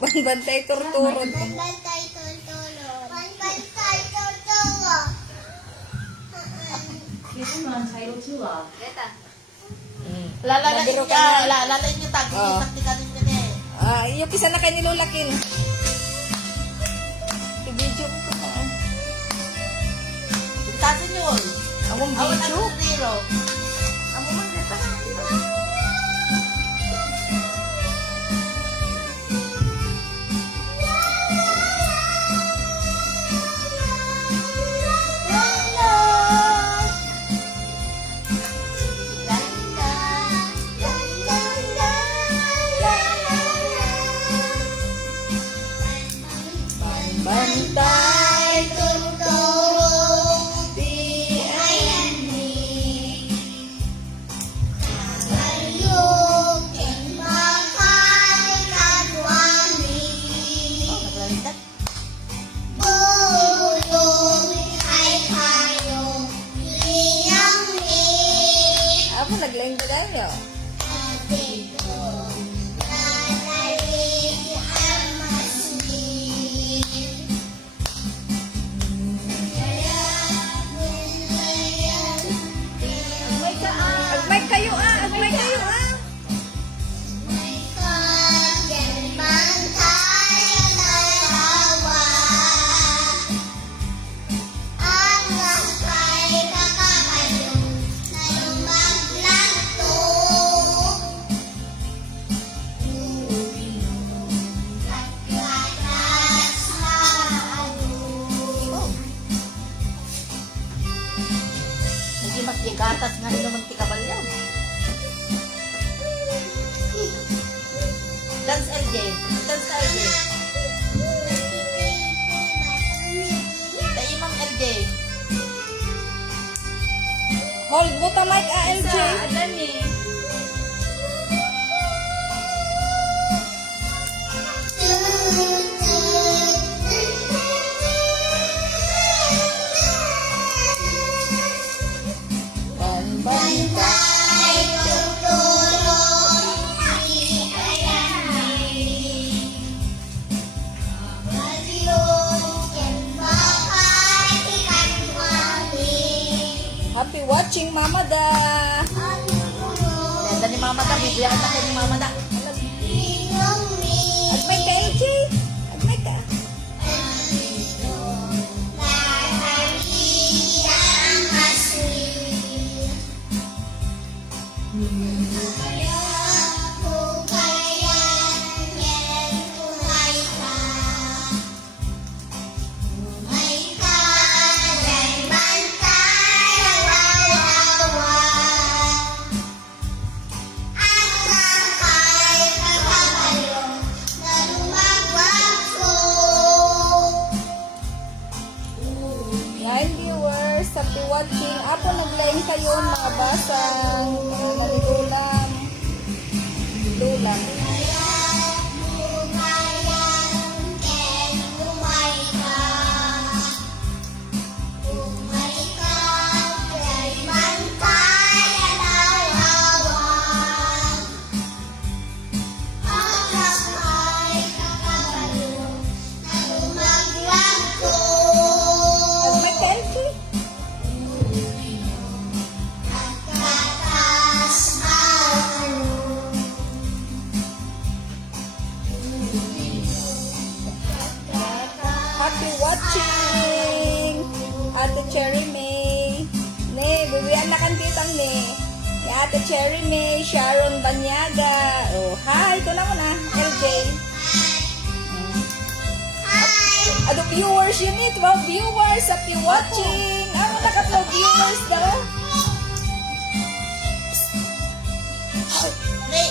Bantay turturod. Bantay turturod. Bantay turturod. Nabiro ka na. Lalay niyo tagi. Oh. Taktikalin niyo na eh. Yung kisa na kayo nilulakin. I-video mo ka pa. Tasin niyo. Among Awan video? ang zero. Amo man dito. Bantay Turturod. Di ayan ni. Kalayog ken makay kadwani. Bulong ay kayo liyang ni. Ako naglaing ba tayo? Dito nalalig ang masin. Kaya bunlayan Agmay kayo Agmay kayo may kagyan bantay dalawa. Ang lakay kakakayo na lumaglanto. Nagkatas na ano. Hindi magkigatas nga ino magtikabalyo. Dance LJ. Dance LJ. Dahil Imam LJ. Hold mo ta mic LJ. Adan eh. Bantay turturod. Di ayan ni. Kalayog ken makay kadwani. Happy watching Mama Da. Ganda ni Mama Da. Bibiyaan na kayo ni Mama Da. Agmay ka LJ. Agmay ka. Yan viewers, happy watching. Apo naglaing kayo mga basang. Nalidulang. Dulang. Agmay ka LJ. Happy watching! Ate Cherry May. Ne, buwian na kan titang ne. Ni Ate Cherry May, Sharon Banyaga. Oh, hi! Ito na ko na, LJ. Ado viewers yun eh. 12 viewers. Happy watching. Ano naka-12 viewers daw? Ne,